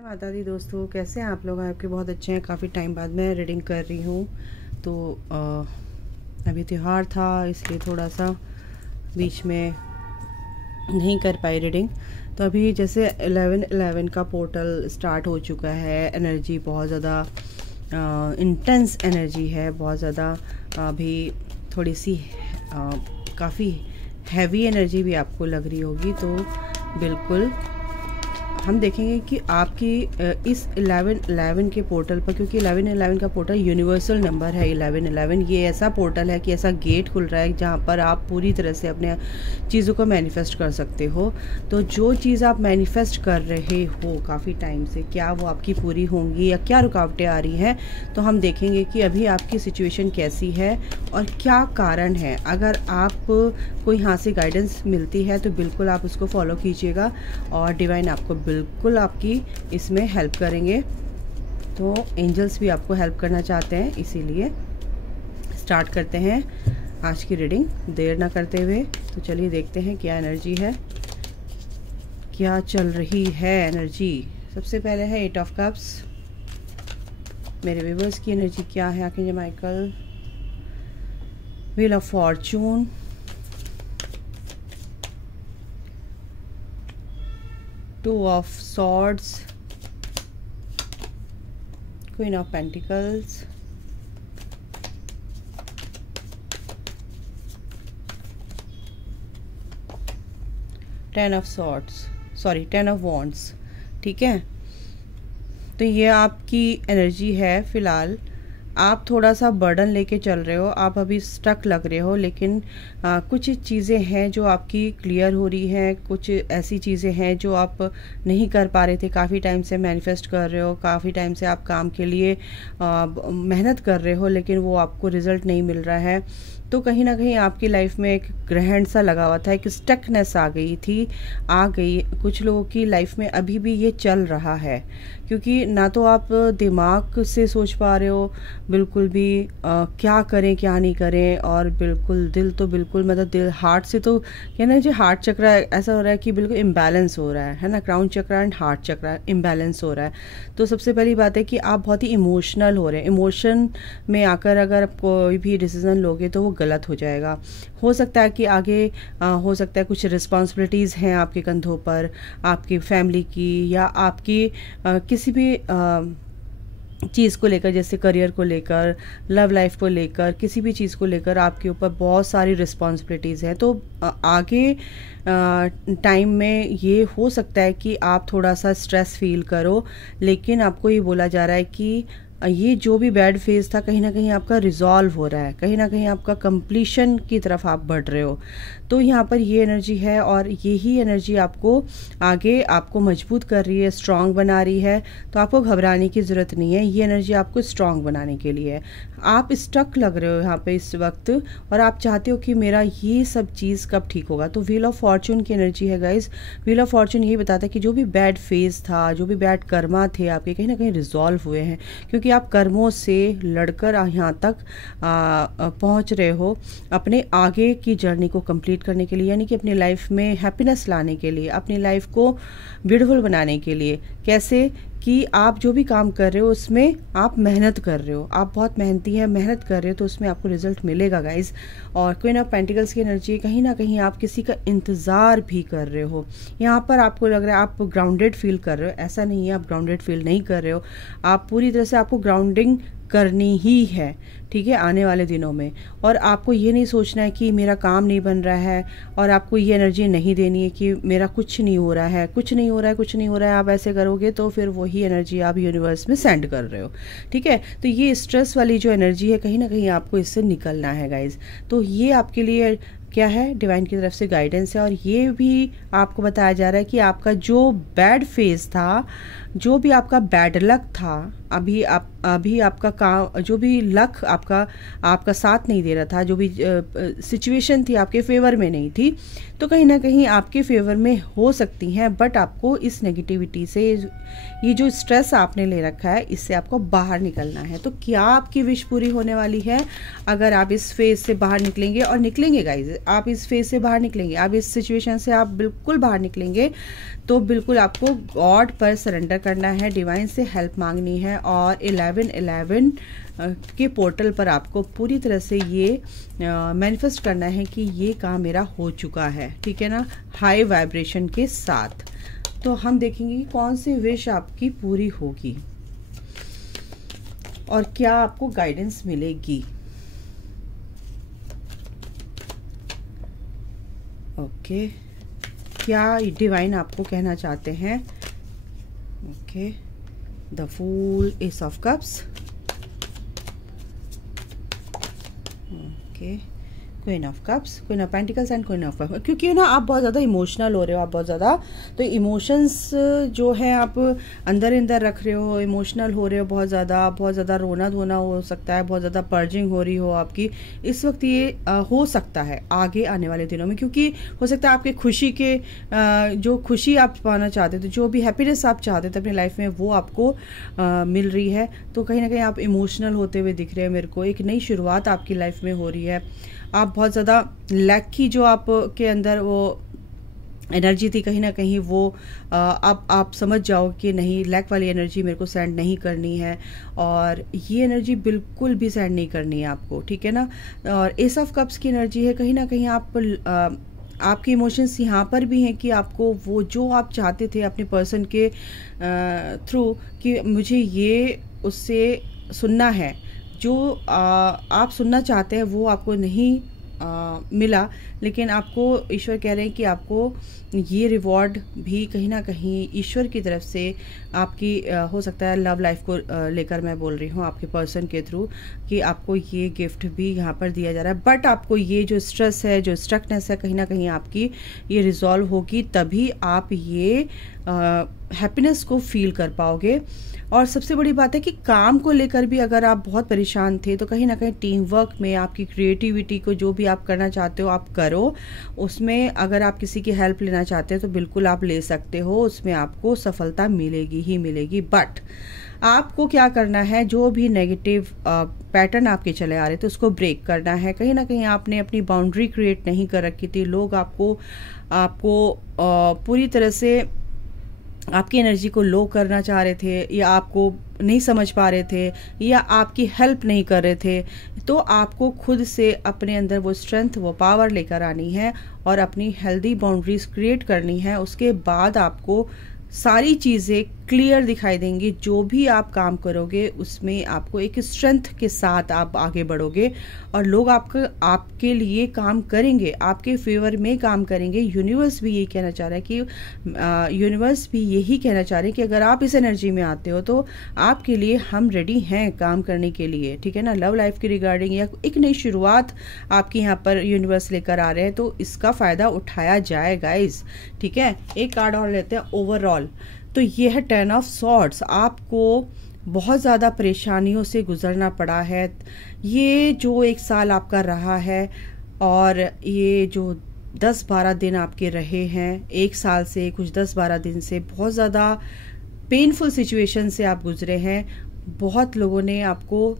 माता दी दोस्तों, कैसे हैं आप लोग? आपके बहुत अच्छे हैं। काफ़ी टाइम बाद मैं रीडिंग कर रही हूँ। तो अभी त्यौहार था इसलिए थोड़ा सा बीच में नहीं कर पाई रीडिंग। तो अभी जैसे 11/11 का पोर्टल स्टार्ट हो चुका है। एनर्जी बहुत ज़्यादा इंटेंस एनर्जी है, बहुत ज़्यादा अभी थोड़ी सी काफ़ी हैवी एनर्जी भी आपको लग रही होगी। तो बिल्कुल हम देखेंगे कि आपकी इस 11/11 के पोर्टल पर, क्योंकि 11/11 का पोर्टल यूनिवर्सल नंबर है। 11/11 ये ऐसा पोर्टल है कि ऐसा गेट खुल रहा है जहाँ पर आप पूरी तरह से अपने चीज़ों को मैनिफेस्ट कर सकते हो। तो जो चीज़ आप मैनिफेस्ट कर रहे हो काफ़ी टाइम से, क्या वो आपकी पूरी होंगी या क्या रुकावटें आ रही हैं, तो हम देखेंगे कि अभी आपकी सिचुएशन कैसी है और क्या कारण है। अगर आप कोई यहाँ से गाइडेंस मिलती है तो बिल्कुल आप उसको फॉलो कीजिएगा और डिवाइन आपको बिल्कुल आपकी इसमें हेल्प करेंगे। तो एंजल्स भी आपको हेल्प करना चाहते हैं, इसीलिए स्टार्ट करते हैं आज की रीडिंग देर ना करते हुए। तो चलिए देखते हैं क्या एनर्जी है, क्या चल रही है एनर्जी। सबसे पहले है 8 ऑफ कप्स। मेरे व्यूअर्स की एनर्जी क्या है? Archangel Michael, wheel of Fortune, Two of Swords, Queen of Pentacles, Ten of Swords, Ten of Wands। ठीक है, तो ये आपकी एनर्जी है। फिलहाल आप थोड़ा सा बर्डन लेके चल रहे हो, आप अभी स्टक लग रहे हो, लेकिन कुछ चीज़ें हैं जो आपकी क्लियर हो रही हैं। कुछ ऐसी चीज़ें हैं जो आप नहीं कर पा रहे थे, काफ़ी टाइम से मैनिफेस्ट कर रहे हो, काफ़ी टाइम से आप काम के लिए मेहनत कर रहे हो, लेकिन वो आपको रिज़ल्ट नहीं मिल रहा है। तो कहीं ना कहीं आपकी लाइफ में एक ग्रहण सा लगा हुआ था, एक स्टकनेस आ गई कुछ लोगों की लाइफ में। अभी भी ये चल रहा है, क्योंकि ना तो आप दिमाग से सोच पा रहे हो बिल्कुल भी क्या करें क्या नहीं करें, और बिल्कुल दिल तो बिल्कुल मतलब दिल हार्ट से तो कहना जी हार्ट चक्र ऐसा हो रहा है कि बिल्कुल इम्बैलेंस हो रहा है ना। क्राउन चक्र एंड हार्ट चक्र इम्बैलेंस हो रहा है। तो सबसे पहली बात है कि आप बहुत ही इमोशनल हो रहे हैं। इमोशन में आकर अगर आप कोई भी डिसीजन लोगे तो वो गलत हो जाएगा। हो सकता है कि आगे हो सकता है कुछ रिस्पॉन्सिबिलिटीज़ हैं आपके कंधों पर, आपकी फैमिली की या आपकी किसी भी चीज़ को लेकर, जैसे करियर को लेकर, लव लाइफ को लेकर, किसी भी चीज़ को लेकर आपके ऊपर बहुत सारी रिस्पॉन्सिबिलिटीज़ हैं। तो आगे टाइम में ये हो सकता है कि आप थोड़ा सा स्ट्रेस फील करो, लेकिन आपको ये बोला जा रहा है कि ये जो भी बैड फेज था कहीं ना कहीं आपका रिजॉल्व हो रहा है, कहीं ना कहीं आपका कंप्लीशन की तरफ आप बढ़ रहे हो। तो यहाँ पर ये एनर्जी है और यही एनर्जी आपको आगे आपको मजबूत कर रही है, स्ट्रांग बना रही है। तो आपको घबराने की ज़रूरत नहीं है, ये एनर्जी आपको स्ट्रांग बनाने के लिए है। आप स्टक लग रहे हो यहाँ पे इस वक्त और आप चाहते हो कि मेरा ये सब चीज़ कब ठीक होगा। तो व्हील ऑफ फॉर्चून की एनर्जी है गाइज। व्हील ऑफ फॉर्चून यही बताता है कि जो भी बैड फेज था, जो भी बैड कर्मा थे आपके, कहीं ना कहीं रिजॉल्व हुए हैं, क्योंकि आप कर्मों से लड़कर यहाँ तक पहुँच रहे हो अपने आगे की जर्नी को कंप्लीट करने के लिए, यानी कि अपनी लाइफ में हैप्पीनेस लाने के लिए, अपनी लाइफ को ब्यूटीफुल बनाने के लिए। कैसे कि आप जो भी काम कर रहे हो उसमें आप मेहनत कर रहे हो, आप बहुत मेहनती हैं, मेहनत कर रहे हो, तो उसमें आपको रिजल्ट मिलेगा गाइज। और क्वीन ऑफ पेंटिकल्स की एनर्जी, कहीं ना कहीं आप किसी का इंतज़ार भी कर रहे हो। यहाँ पर आपको लग रहा है आप ग्राउंडेड फील कर रहे हो, ऐसा नहीं है आप ग्राउंडेड फील नहीं कर रहे हो। आप पूरी तरह से आपको ग्राउंडिंग करनी ही है, ठीक है, आने वाले दिनों में। और आपको ये नहीं सोचना है कि मेरा काम नहीं बन रहा है, और आपको ये एनर्जी नहीं देनी है कि मेरा कुछ नहीं हो रहा है, कुछ नहीं हो रहा है, कुछ नहीं हो रहा है। आप ऐसे करोगे तो फिर वही एनर्जी आप यूनिवर्स में सेंड कर रहे हो, ठीक है। तो ये स्ट्रेस वाली जो एनर्जी है, कहीं ना कहीं आपको इससे निकलना है गाइज। तो ये आपके लिए क्या है, डिवाइन की तरफ से गाइडेंस है। और ये भी आपको बताया जा रहा है कि आपका जो बैड फेज था, जो भी आपका बैड लक था, अभी आपका काम, जो भी लक आपका साथ नहीं दे रहा था, जो भी सिचुएशन थी आपके फेवर में नहीं थी, तो कहीं ना कहीं आपके फेवर में हो सकती हैं। बट आपको इस नेगेटिविटी से, ये जो स्ट्रेस आपने ले रखा है, इससे आपको बाहर निकलना है। तो क्या आपकी विश पूरी होने वाली है अगर आप इस फेज से बाहर निकलेंगे? और निकलेंगे गाइज, आप इस फेज से बाहर निकलेंगे, आप इस सिचुएशन से आप बिल्कुल बाहर निकलेंगे। तो बिल्कुल आपको गॉड पर सरेंडर करना है, डिवाइन से हेल्प मांगनी है और 11/11 के पोर्टल पर आपको पूरी तरह से ये मैनिफेस्ट करना है कि ये काम मेरा हो चुका है, ठीक है ना, हाई वाइब्रेशन के साथ। तो हम देखेंगे कि कौन सी विश आपकी पूरी होगी और क्या आपको गाइडेंस मिलेगी। ओके, क्या डिवाइन आपको कहना चाहते हैं। Okay, the fool, ace of cups, okay, queen of cups, queen of pentacles and queen of cups. क्योंकि ना आप बहुत ज़्यादा इमोशनल हो रहे हो, आप बहुत ज़्यादा, तो इमोशंस जो है आप अंदर अंदर रख रहे हो, इमोशनल हो रहे हो बहुत ज़्यादा रोना धोना हो सकता है, बहुत ज़्यादा पर्जिंग हो रही हो आपकी इस वक्त। ये हो सकता है आगे आने वाले दिनों में, क्योंकि हो सकता है आपके खुशी के जो खुशी आप पाना चाहते थे, जो भी हैप्पीनेस आप चाहते थे अपनी लाइफ में, वो आपको मिल रही है। तो कहीं ना कहीं आप इमोशनल होते हुए दिख रहे हैं मेरे को। एक नई शुरुआत आपकी लाइफ में हो रही है। आप बहुत ज़्यादा लैक की जो आपके अंदर वो एनर्जी थी, कहीं ना कहीं वो अब आप समझ जाओ कि नहीं, लैक वाली एनर्जी मेरे को सेंड नहीं करनी है और ये एनर्जी बिल्कुल भी सेंड नहीं करनी है आपको, ठीक है ना। और एस ऑफ कप्स की एनर्जी है, कहीं ना कहीं आप आपके इमोशंस यहाँ पर भी हैं कि आपको वो जो आप चाहते थे अपने पर्सन के थ्रू कि मुझे ये उससे सुनना है, जो आप सुनना चाहते हैं वो आपको नहीं मिला, लेकिन आपको ईश्वर कह रहे हैं कि आपको ये रिवॉर्ड भी कहीं ना कहीं ईश्वर की तरफ से आपकी हो सकता है लव लाइफ को लेकर मैं बोल रही हूँ आपके पर्सन के थ्रू, कि आपको ये गिफ्ट भी यहाँ पर दिया जा रहा है। बट आपको ये जो स्ट्रेस है, जो स्ट्रकनेस है, कहीं ना कहीं आपकी ये रिजॉल्व होगी, तभी आप ये हैप्पीनेस को फील कर पाओगे। और सबसे बड़ी बात है कि काम को लेकर भी अगर आप बहुत परेशान थे, तो कहीं ना कहीं टीम वर्क में आपकी क्रिएटिविटी को, जो भी आप करना चाहते हो आप करो। उसमें अगर आप किसी की हेल्प लेना चाहते हो तो बिल्कुल आप ले सकते हो, उसमें आपको सफलता मिलेगी ही मिलेगी। बट आपको क्या करना है, जो भी नेगेटिव पैटर्न आपके चले आ रहे थे उसको ब्रेक करना है। कहीं ना कहीं आपने अपनी बाउंड्री क्रिएट नहीं कर रखी थी, लोग आपको पूरी तरह से आपकी एनर्जी को लो करना चाह रहे थे, या आपको नहीं समझ पा रहे थे, या आपकी हेल्प नहीं कर रहे थे। तो आपको खुद से अपने अंदर वो स्ट्रेंथ, वो पावर लेकर आनी है और अपनी हेल्दी बाउंड्रीज क्रिएट करनी है। उसके बाद आपको सारी चीज़ें क्लियर दिखाई देंगी। जो भी आप काम करोगे उसमें आपको एक स्ट्रेंथ के साथ आप आगे बढ़ोगे और लोग आपके लिए काम करेंगे, आपके फेवर में काम करेंगे। यूनिवर्स भी यही कहना चाह रहा है कि यूनिवर्स भी यही कहना चाह रहे हैं कि अगर आप इस एनर्जी में आते हो तो आपके लिए हम रेडी हैं काम करने के लिए, ठीक है ना। लव लाइफ के रिगार्डिंग या एक नई शुरुआत आपकी यहाँ पर यूनिवर्स लेकर आ रहे हैं, तो इसका फ़ायदा उठाया जाए गाइज, ठीक है। एक कार्ड और लेते हैं ओवरऑल। तो ये है 10 ऑफ सॉर्ड्स। आपको बहुत ज़्यादा परेशानियों से गुजरना पड़ा है, ये जो एक साल आपका रहा है और ये जो 10-12 दिन आपके रहे हैं, एक साल से कुछ 10-12 दिन से बहुत ज़्यादा पेनफुल सिचुएशन से आप गुजरे हैं। बहुत लोगों ने आपको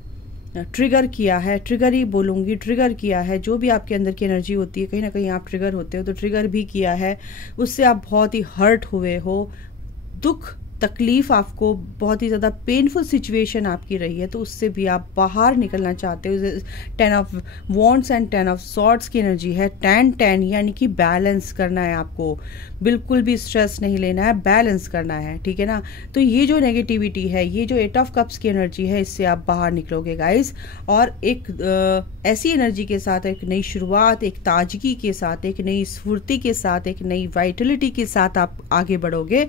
ट्रिगर किया है, ट्रिगर ही बोलूँगी, ट्रिगर किया है। जो भी आपके अंदर की एनर्जी होती है, कहीं ना कहीं आप ट्रिगर होते हो, तो ट्रिगर भी किया है, उससे आप बहुत ही हर्ट हुए हो। दुख तकलीफ आपको बहुत ही ज़्यादा पेनफुल सिचुएशन आपकी रही है, तो उससे भी आप बाहर निकलना चाहते हो। 10 of wands and 10 of swords की एनर्जी है। 10-10 यानी कि बैलेंस करना है आपको, बिल्कुल भी स्ट्रेस नहीं लेना है, बैलेंस करना है, ठीक है ना। तो ये जो नेगेटिविटी है, ये जो 8 ऑफ कप्स की एनर्जी है, इससे आप बाहर निकलोगे गाइस, और एक ऐसी एनर्जी के साथ, एक नई शुरुआत, एक ताजगी के साथ, एक नई स्फूर्ति के साथ, एक नई वाइटलिटी के साथ आप आगे बढ़ोगे,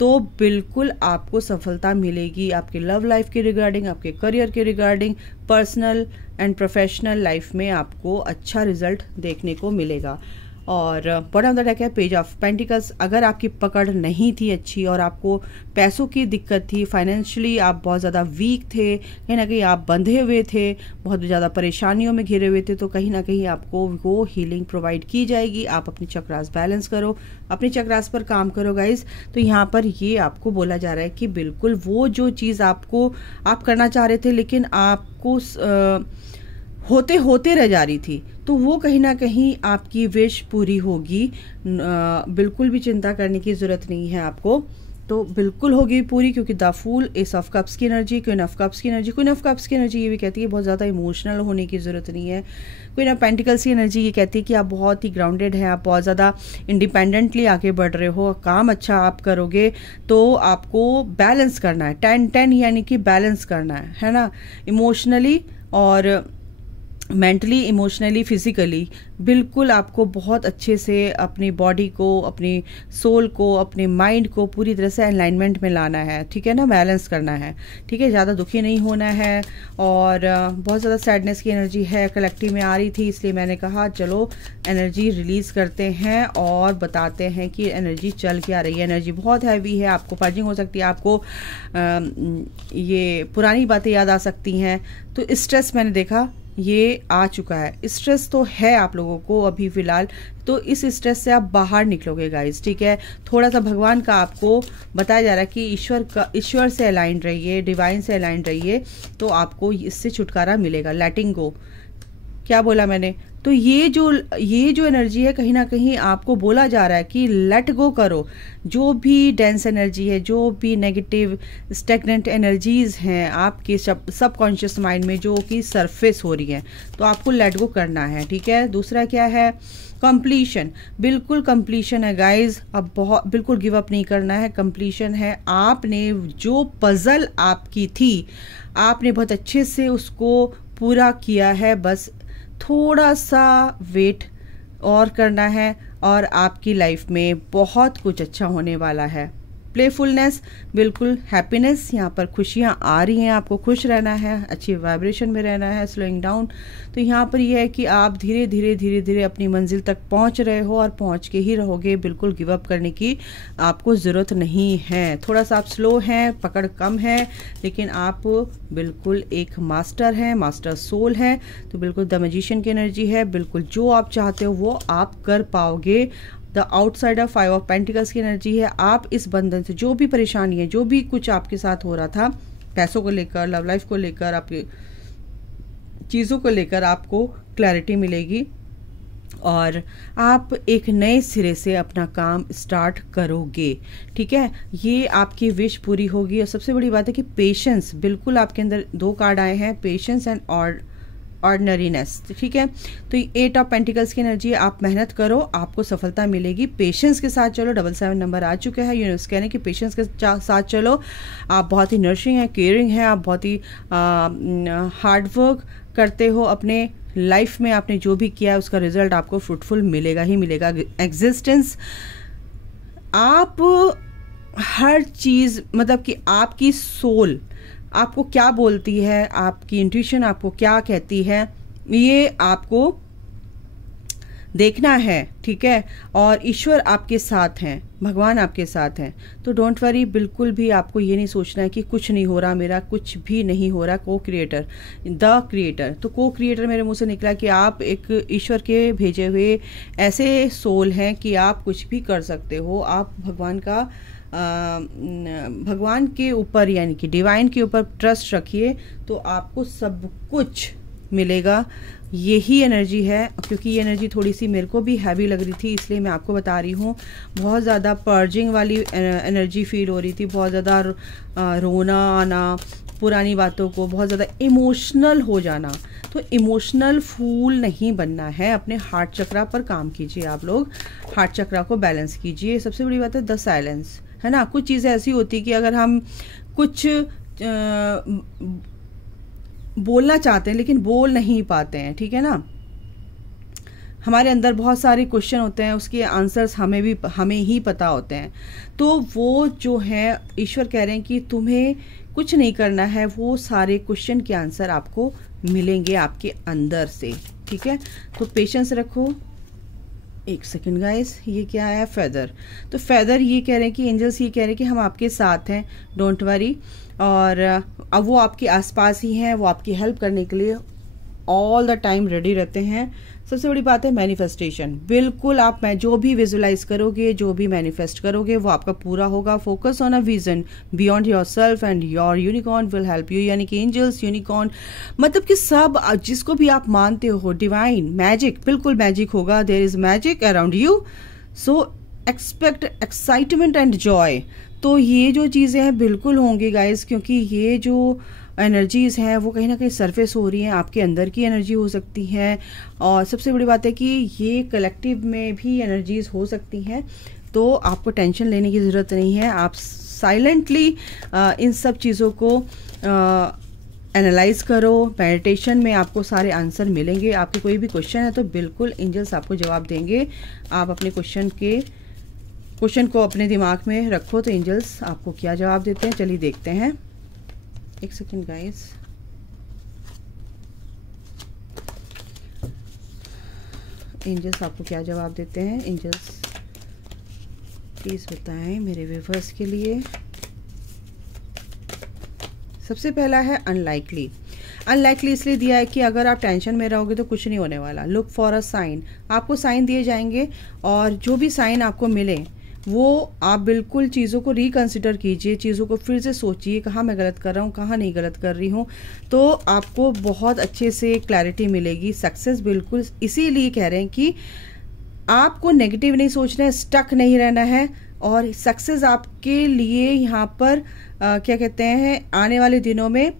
तो बिल्कुल आपको सफलता मिलेगी आपके लव लाइफ के रिगार्डिंग, आपके करियर के regarding, personal and professional life में आपको अच्छा रिजल्ट देखने को मिलेगा। और बॉटम ऑफ द डेक है पेज ऑफ पेंटिकल्स। अगर आपकी पकड़ नहीं थी अच्छी और आपको पैसों की दिक्कत थी, फाइनेंशियली आप बहुत ज़्यादा वीक थे, कहीं ना कहीं आप बंधे हुए थे, बहुत ज़्यादा परेशानियों में घिरे हुए थे, तो कहीं ना कहीं आपको वो हीलिंग प्रोवाइड की जाएगी। आप अपनी चक्रास बैलेंस करो, अपनी चक्रास पर काम करो गाइज। तो यहाँ पर ये आपको बोला जा रहा है कि बिल्कुल वो जो चीज़ आप करना चाह रहे थे, लेकिन आपको होते होते रह जा रही थी, तो वो कहीं ना कहीं आपकी विश पूरी होगी। बिल्कुल भी चिंता करने की ज़रूरत नहीं है आपको, तो बिल्कुल होगी पूरी, क्योंकि the fool ace of cups की एनर्जी, क्वीन ऑफ कप्स की एनर्जी। क्वीन ऑफ कप्स की एनर्जी ये भी कहती है बहुत ज़्यादा इमोशनल होने की ज़रूरत नहीं है। क्वीन ऑफ पेंटिकल्स की एनर्जी ये कहती है कि आप बहुत ही ग्राउंडेड हैं, आप बहुत ज़्यादा इंडिपेंडेंटली आगे बढ़ रहे हो, काम अच्छा आप करोगे, तो आपको बैलेंस करना है। 10-10 यानी कि बैलेंस करना है ना, इमोशनली और मेंटली, इमोशनली, फिजिकली। बिल्कुल आपको बहुत अच्छे से अपनी बॉडी को, अपनी सोल को, अपने माइंड को पूरी तरह से अलाइनमेंट में लाना है, ठीक है ना, बैलेंस करना है, ठीक है। ज़्यादा दुखी नहीं होना है। और बहुत ज़्यादा सैडनेस की एनर्जी है, कलेक्टिव में आ रही थी, इसलिए मैंने कहा चलो एनर्जी रिलीज़ करते हैं और बताते हैं कि एनर्जी चल क्या रही है। एनर्जी बहुत हैवी है, आपको पर्जिंग हो सकती है, आपको ये पुरानी बातें याद आ सकती हैं। तो स्ट्रेस मैंने देखा ये आ चुका है, स्ट्रेस तो है आप लोगों को अभी फ़िलहाल, तो इस स्ट्रेस से आप बाहर निकलोगे गाइस, ठीक है। थोड़ा सा भगवान का आपको बताया जा रहा है कि ईश्वर से अलाइन रहिए, डिवाइन से अलाइन रहिए, तो आपको इससे छुटकारा मिलेगा। लेटिंग गो, क्या बोला मैंने, तो ये जो एनर्जी है, कहीं ना कहीं आपको बोला जा रहा है कि लेट गो करो। जो भी डेंस एनर्जी है, जो भी नेगेटिव स्टेगनेंट एनर्जीज हैं आपके सबकॉन्शियस माइंड में, जो कि सरफेस हो रही हैं, तो आपको लेट गो करना है, ठीक है। दूसरा क्या है, कंप्लीशन। बिल्कुल कंप्लीशन है गाइज, अब बहुत बिल्कुल गिव अप नहीं करना है, कंप्लीशन है। आपने जो पजल आपकी थी, आपने बहुत अच्छे से उसको पूरा किया है, बस थोड़ा सा वेट और करना है और आपकी लाइफ में बहुत कुछ अच्छा होने वाला है। प्लेफुलनेस, बिल्कुल हैप्पीनेस, यहाँ पर खुशियाँ आ रही हैं, आपको खुश रहना है, अच्छी वाइब्रेशन में रहना है, स्लोइंग डाउन। तो यहाँ पर यह है कि आप धीरे धीरे अपनी मंजिल तक पहुँच रहे हो और पहुँच के ही रहोगे, बिल्कुल गिव अप करने की आपको ज़रूरत नहीं है। थोड़ा सा आप स्लो हैं, पकड़ कम है, लेकिन आप बिल्कुल एक मास्टर हैं, मास्टर सोल है, तो बिल्कुल द मैजिशियन की एनर्जी है। बिल्कुल जो आप चाहते हो वो आप कर पाओगे। द आउटसाइडर 5 ऑफ पेंटिकल्स की एनर्जी है। आप इस बंधन से, जो भी परेशानी है, जो भी कुछ आपके साथ हो रहा था, पैसों को लेकर, लव लाइफ को लेकर, आपकी चीज़ों को लेकर, आपको क्लैरिटी मिलेगी और आप एक नए सिरे से अपना काम स्टार्ट करोगे, ठीक है। ये आपकी विश पूरी होगी। और सबसे बड़ी बात है कि पेशेंस, बिल्कुल आपके अंदर 2 कार्ड आए हैं, पेशेंस एंड ऑर्डिनरीनेस, ठीक है। तो 8 ऑफ पेंटिकल्स की एनर्जी, आप मेहनत करो, आपको सफलता मिलेगी। पेशेंस के साथ चलो, 77 नंबर आ चुका है, यूनिवर्स कहने कि पेशेंस के साथ चलो। आप बहुत ही नर्सिंग हैं, केयरिंग हैं, आप बहुत ही हार्ड वर्क करते हो अपने लाइफ में। आपने जो भी किया है उसका रिजल्ट आपको फ्रूटफुल मिलेगा ही मिलेगा। एग्जिस्टेंस, आप हर चीज़, मतलब कि आपकी सोल आपको क्या बोलती है, आपकी इंट्यूशन आपको क्या कहती है, ये आपको देखना है, ठीक है। और ईश्वर आपके साथ हैं, भगवान आपके साथ हैं, तो डोंट वरी, बिल्कुल भी आपको ये नहीं सोचना है कि कुछ नहीं हो रहा, मेरा कुछ भी नहीं हो रहा। को क्रिएटर, द क्रिएटर, तो को क्रिएटर मेरे मुंह से निकला कि आप एक ईश्वर के भेजे हुए ऐसे सोल हैं कि आप कुछ भी कर सकते हो। आप भगवान के ऊपर, यानी कि डिवाइन के ऊपर ट्रस्ट रखिए, तो आपको सब कुछ मिलेगा। यही एनर्जी है, क्योंकि ये एनर्जी थोड़ी सी मेरे को भी हैवी लग रही थी, इसलिए मैं आपको बता रही हूँ। बहुत ज़्यादा पर्जिंग वाली एनर्जी फील हो रही थी, बहुत ज़्यादा रोना आना, पुरानी बातों को, बहुत ज़्यादा इमोशनल हो जाना। तो इमोशनल फूल नहीं बनना है, अपने हार्ट चक्रा पर काम कीजिए। आप लोग हार्ट चक्रा को बैलेंस कीजिए। सबसे बड़ी बात है द साइलेंस, है ना। कुछ चीज़ें ऐसी होती है कि अगर हम कुछ बोलना चाहते हैं लेकिन बोल नहीं पाते हैं, ठीक है ना। हमारे अंदर बहुत सारे क्वेश्चन होते हैं, उसके आंसर्स हमें ही पता होते हैं। तो वो जो है, ईश्वर कह रहे हैं कि तुम्हें कुछ नहीं करना है, वो सारे क्वेश्चन के आंसर आपको मिलेंगे आपके अंदर से, ठीक है। तो पेशेंस रखो। एक सेकेंड गाइस, ये क्या है, फेदर। तो फेदर ये कह रहे हैं कि एंजल्स ये कह रहे हैं कि हम आपके साथ हैं, डोंट वरी। और अब वो आपके आसपास ही हैं, वो आपकी हेल्प करने के लिए ऑल द टाइम रेडी रहते हैं। सबसे बड़ी बात है मैनिफेस्टेशन। बिल्कुल आप जो भी विजुलाइज करोगे, जो भी मैनिफेस्ट करोगे वो आपका पूरा होगा। Focus on a vision beyond your self and your unicorn will help you. यानी कि एंजल्स, यूनिकॉर्न, मतलब कि सब जिसको भी आप मानते हो, डिवाइन, मैजिक, बिल्कुल मैजिक होगा। There is magic around you, so expect excitement and joy. तो ये जो चीज़ें हैं बिल्कुल होंगी गाइज, क्योंकि ये जो एनर्जीज हैं वो कहीं ना कहीं सरफेस हो रही हैं, आपके अंदर की एनर्जी हो सकती है। और सबसे बड़ी बात है कि ये कलेक्टिव में भी एनर्जीज हो सकती हैं, तो आपको टेंशन लेने की ज़रूरत नहीं है। आप साइलेंटली इन सब चीज़ों को एनालाइज करो। मेडिटेशन में आपको सारे आंसर मिलेंगे। आपके कोई भी क्वेश्चन है तो बिल्कुल एंजल्स आपको जवाब देंगे। आप अपने क्वेश्चन को अपने दिमाग में रखो तो एंजल्स आपको क्या जवाब देते हैं, चलिए देखते हैं। एक सेकेंड गाइस, एंजल्स आपको क्या जवाब देते हैं। एंजल्स प्लीज बताएं मेरे व्यूअर्स के लिए। सबसे पहला है अनलाइकली। अनलाइकली इसलिए दिया है कि अगर आप टेंशन में रहोगे तो कुछ नहीं होने वाला। लुक फॉर अ साइन, आपको साइन दिए जाएंगे और जो भी साइन आपको मिले वो आप बिल्कुल चीज़ों को रिकंसिडर कीजिए, चीज़ों को फिर से सोचिए, कहाँ मैं गलत कर रहा हूँ, कहाँ नहीं गलत कर रही हूँ, तो आपको बहुत अच्छे से क्लैरिटी मिलेगी। सक्सेस बिल्कुल इसीलिए कह रहे हैं कि आपको नेगेटिव नहीं सोचना है, स्टक नहीं रहना है। और सक्सेस आपके लिए यहाँ पर क्या कहते हैं, आने वाले दिनों में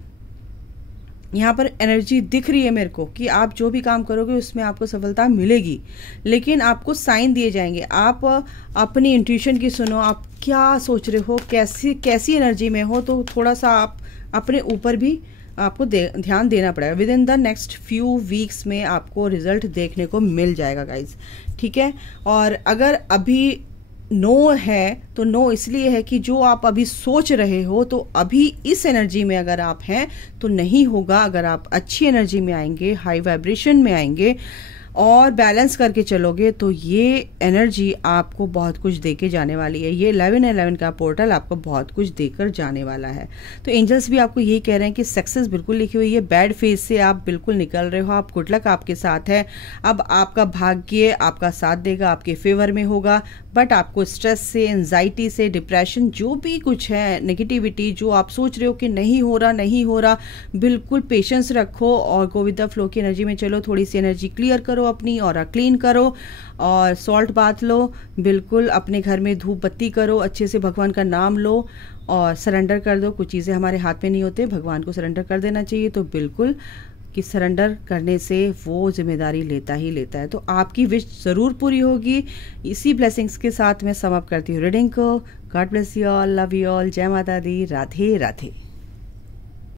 यहाँ पर एनर्जी दिख रही है मेरे को कि आप जो भी काम करोगे उसमें आपको सफलता मिलेगी। लेकिन आपको साइन दिए जाएंगे, आप अपनी इंट्यूशन की सुनो, आप क्या सोच रहे हो, कैसी एनर्जी में हो, तो थोड़ा सा आप अपने ऊपर भी आपको ध्यान देना पड़ेगा। With in the next few weeks में आपको रिजल्ट देखने को मिल जाएगा गाइज, ठीक है। और अगर अभी नो है तो नो इसलिए है कि जो आप अभी सोच रहे हो तो अभी इस एनर्जी में अगर आप हैं तो नहीं होगा। अगर आप अच्छी एनर्जी में आएंगे, हाई वाइब्रेशन में आएंगे और बैलेंस करके चलोगे तो ये एनर्जी आपको बहुत कुछ देके जाने वाली है। ये 11-11 का पोर्टल आपको बहुत कुछ देकर जाने वाला है। तो एंजल्स भी आपको यही कह रहे हैं कि सक्सेस बिल्कुल लिखी हुई है। बैड फेज से आप बिल्कुल निकल रहे हो, आप गुड लक आपके साथ है। अब आपका भाग्य आपका साथ देगा, आपके फेवर में होगा। बट आपको स्ट्रेस से, एंजाइटी से, डिप्रेशन, जो भी कुछ है, नेगेटिविटी जो आप सोच रहे हो कि नहीं हो रहा, बिल्कुल पेशेंस रखो और गो विद द फ्लो की एनर्जी में चलो। थोड़ी सी एनर्जी क्लियर करो, अपनी और क्लीन करो और सॉल्ट बाथ लो। बिल्कुल अपने घर में धूप बत्ती करो, अच्छे से भगवान का नाम लो और सरेंडर कर दो। कुछ चीज़ें हमारे हाथ में नहीं होते, भगवान को सरेंडर कर देना चाहिए। तो बिल्कुल कि सरेंडर करने से वो जिम्मेदारी लेता ही लेता है। तो आपकी विश ज़रूर पूरी होगी। इसी ब्लेसिंग्स के साथ मैं समाप्त करती हूँ रीडिंग को। God bless you all, love you all, जय माता दी, राधे राधे।